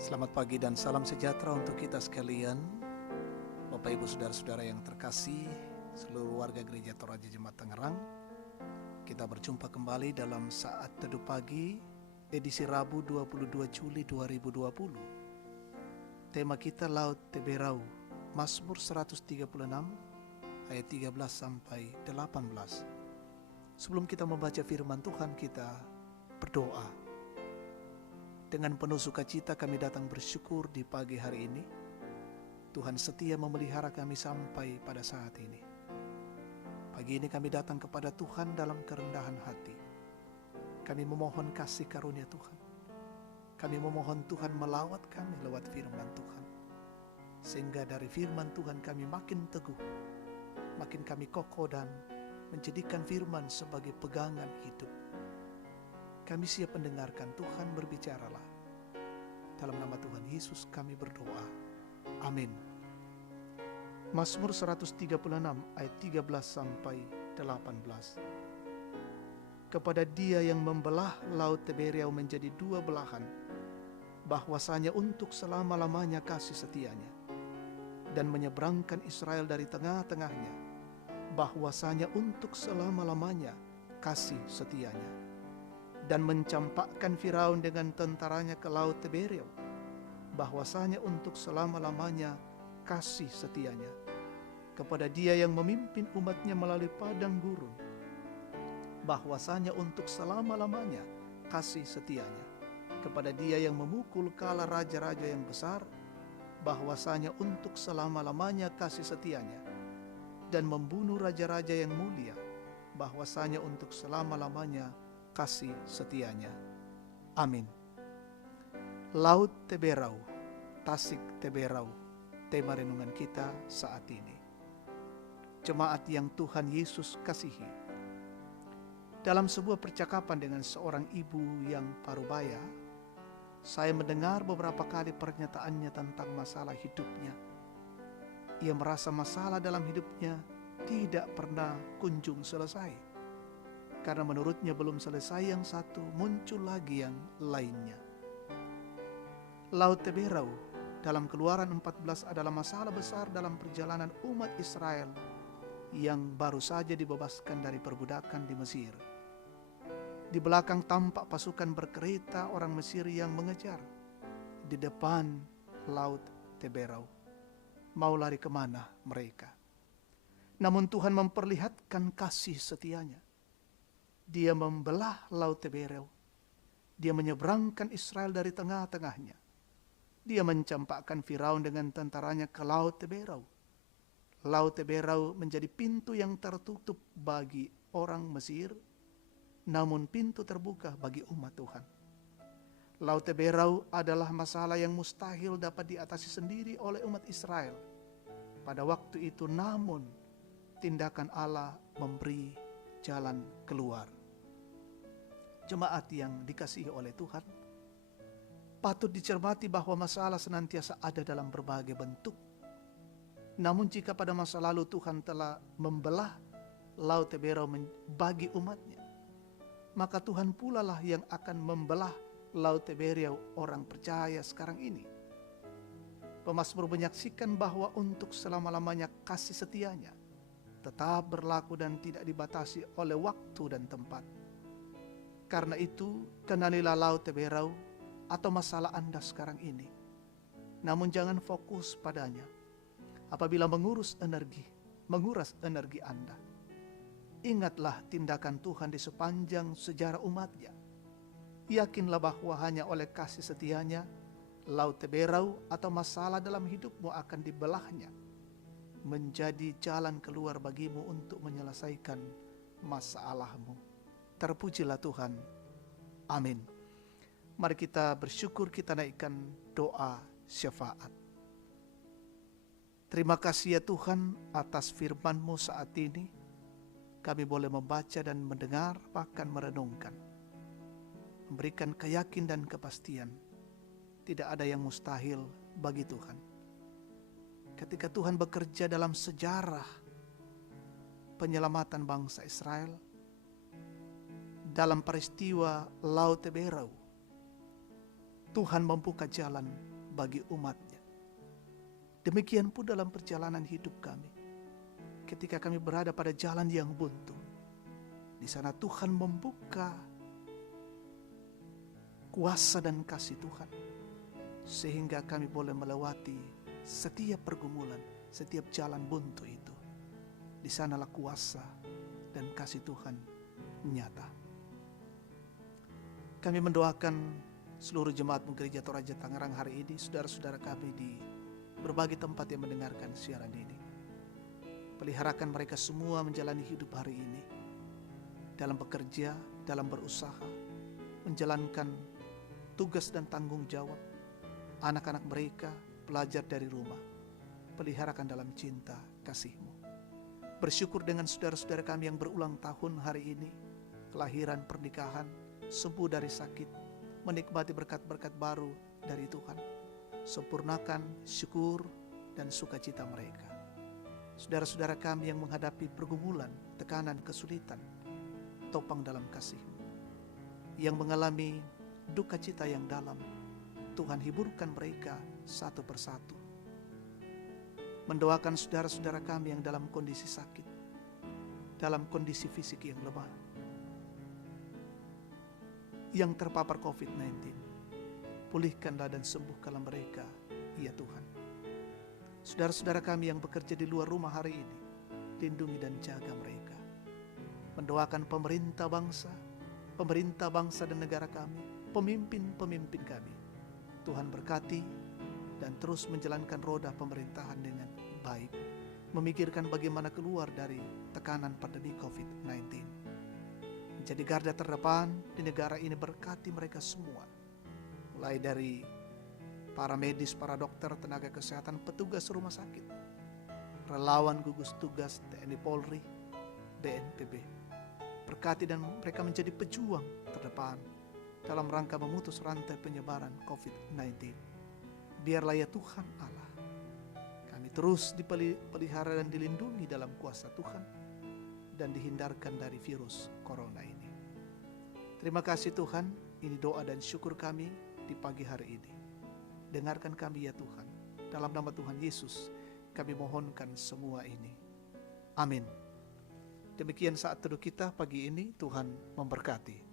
Selamat pagi dan salam sejahtera untuk kita sekalian, Bapak Ibu Saudara-saudara yang terkasih, seluruh warga Gereja Toraja Jemaat Tangerang. Kita berjumpa kembali dalam Saat Teduh Pagi, edisi Rabu 22 Juli 2020. Tema kita Laut Teberau, Mazmur 136 ayat 13 sampai 18. Sebelum kita membaca firman Tuhan, kita berdoa. Dengan penuh sukacita kami datang bersyukur di pagi hari ini. Tuhan setia memelihara kami sampai pada saat ini. Pagi ini kami datang kepada Tuhan dalam kerendahan hati. Kami memohon kasih karunia Tuhan. Kami memohon Tuhan melawat kami lewat firman Tuhan. Sehingga dari firman Tuhan kami makin teguh, makin kami kokoh dan menjadikan firman sebagai pegangan hidup. Kami siap mendengarkan, Tuhan berbicaralah. Dalam nama Tuhan Yesus kami berdoa. Amin. Mazmur 136 ayat 13 sampai 18. Kepada Dia yang membelah laut Teberau menjadi dua belahan, bahwasanya untuk selama-lamanya kasih setianya, dan menyeberangkan Israel dari tengah-tengahnya, bahwasanya untuk selama-lamanya kasih setianya, dan mencampakkan Firaun dengan tentaranya ke laut Teberau, bahwasanya untuk selama-lamanya kasih setianya. Kepada Dia yang memimpin umatnya melalui padang gurun, bahwasanya untuk selama-lamanya kasih setianya. Kepada Dia yang memukul kala raja-raja yang besar, bahwasanya untuk selama-lamanya kasih setianya, dan membunuh raja-raja yang mulia, bahwasanya untuk selama-lamanya kasih setianya. Amin. Laut Teberau, Tasik Teberau, tema renungan kita saat ini. Jemaat yang Tuhan Yesus kasihi, dalam sebuah percakapan dengan seorang ibu yang parubaya, saya mendengar beberapa kali pernyataannya tentang masalah hidupnya. Ia merasa masalah dalam hidupnya tidak pernah kunjung selesai. Karena menurutnya belum selesai yang satu, muncul lagi yang lainnya. Laut Teberau dalam Keluaran 14 adalah masalah besar dalam perjalanan umat Israel yang baru saja dibebaskan dari perbudakan di Mesir. Di belakang tampak pasukan berkereta orang Mesir yang mengejar. Di depan Laut Teberau. Mau lari kemana mereka? Namun Tuhan memperlihatkan kasih setianya. Dia membelah laut Teberau. Dia menyeberangkan Israel dari tengah-tengahnya. Dia mencampakkan Firaun dengan tentaranya ke laut Teberau. Laut Teberau menjadi pintu yang tertutup bagi orang Mesir, namun pintu terbuka bagi umat Tuhan. Laut Teberau adalah masalah yang mustahil dapat diatasi sendiri oleh umat Israel pada waktu itu, namun tindakan Allah memberi jalan keluar. Jemaat yang dikasihi oleh Tuhan, patut dicermati bahwa masalah senantiasa ada dalam berbagai bentuk. Namun jika pada masa lalu Tuhan telah membelah laut Teberau bagi umatnya, maka Tuhan pula lah yang akan membelah laut Teberau orang percaya sekarang ini. Pemazmur menyaksikan bahwa untuk selama-lamanya kasih setianya tetap berlaku dan tidak dibatasi oleh waktu dan tempat. Karena itu, kenalilah laut Teberau atau masalah Anda sekarang ini. Namun jangan fokus padanya apabila menguras energi Anda. Ingatlah tindakan Tuhan di sepanjang sejarah umatnya. Yakinlah bahwa hanya oleh kasih setianya, laut Teberau atau masalah dalam hidupmu akan dibelahnya, menjadi jalan keluar bagimu untuk menyelesaikan masalahmu. Terpujilah Tuhan. Amin. Mari kita bersyukur, kita naikkan doa syafaat. Terima kasih ya Tuhan atas firman-Mu saat ini. Kami boleh membaca dan mendengar, bahkan merenungkan. Memberikan keyakinan dan kepastian. Tidak ada yang mustahil bagi Tuhan. Ketika Tuhan bekerja dalam sejarah penyelamatan bangsa Israel, dalam peristiwa Laut Teberau, Tuhan membuka jalan bagi umat-Nya. Demikian pun dalam perjalanan hidup kami. Ketika kami berada pada jalan yang buntu, di sana Tuhan membuka kuasa dan kasih Tuhan, sehingga kami boleh melewati setiap pergumulan, setiap jalan buntu itu. Di sanalah kuasa dan kasih Tuhan nyata. Kami mendoakan seluruh jemaat Gereja Toraja Tangerang hari ini, saudara-saudara kami di berbagai tempat yang mendengarkan siaran ini. Peliharakan mereka semua menjalani hidup hari ini, dalam bekerja, dalam berusaha, menjalankan tugas dan tanggung jawab. Anak-anak mereka belajar dari rumah. Peliharakan dalam cinta kasih-Mu. Bersyukur dengan saudara-saudara kami yang berulang tahun hari ini, kelahiran, pernikahan, sembuh dari sakit, menikmati berkat-berkat baru dari Tuhan. Sempurnakan syukur dan sukacita mereka. Saudara-saudara kami yang menghadapi pergumulan, tekanan, kesulitan, topang dalam kasih-Mu. Yang mengalami duka cita yang dalam, Tuhan hiburkan mereka satu persatu. Mendoakan saudara-saudara kami yang dalam kondisi sakit, dalam kondisi fisik yang lemah, yang terpapar COVID-19. Pulihkanlah dan sembuhkanlah mereka, ya Tuhan. Saudara-saudara kami yang bekerja di luar rumah hari ini, lindungi dan jaga mereka. Mendoakan pemerintah bangsa dan negara kami, pemimpin-pemimpin kami. Tuhan berkati dan terus menjalankan roda pemerintahan dengan baik, memikirkan bagaimana keluar dari tekanan pandemi COVID-19. Menjadi garda terdepan di negara ini, berkati mereka semua. Mulai dari para medis, para dokter, tenaga kesehatan, petugas rumah sakit, relawan gugus tugas TNI Polri, BNPB. Berkati dan mereka menjadi pejuang terdepan dalam rangka memutus rantai penyebaran COVID-19. Biarlah ya Tuhan Allah, kami terus dipelihara dan dilindungi dalam kuasa Tuhan dan dihindarkan dari virus corona ini. Terima kasih Tuhan, ini doa dan syukur kami di pagi hari ini. Dengarkan kami ya Tuhan, dalam nama Tuhan Yesus kami mohonkan semua ini. Amin. Demikian saat teduh kita pagi ini, Tuhan memberkati.